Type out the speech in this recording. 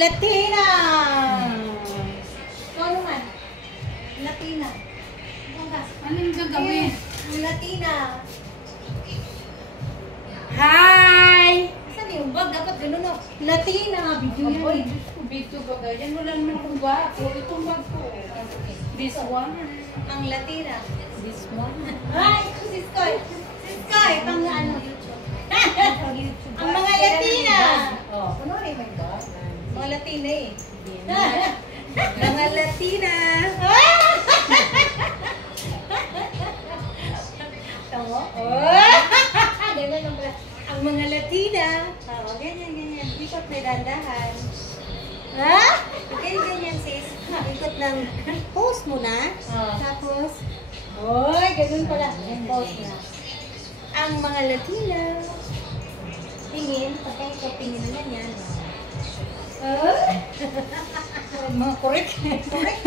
Latina! Ikaw naman. Latina. Ano yung gagawin? Latina. Hi! Saan yung bag? Dapat ganun o. Latina. Video yan Aboy, eh. Diyos ko, bito ba ganyan? Wala naman akong bag. O, itong bag ko. This one. Ang Latina. This one. Ay, Siskoy. Siskoy, pang ano, YouTube. Ang mga Latina. Oh. Ano rin may dog? Mga Latina eh. Mga Latina. Tama? Oh! Ganun ang ang mga Latina. Oo, ganyan, ganyan. Ikot na dandahan. Ha? Ganyan, sis. Ikot ng post mo na. Tapos, oy, ganun pala. Post na. Ang mga Latina. Tingin, pagka ikaw tingin na yan. Mga correct. Correct.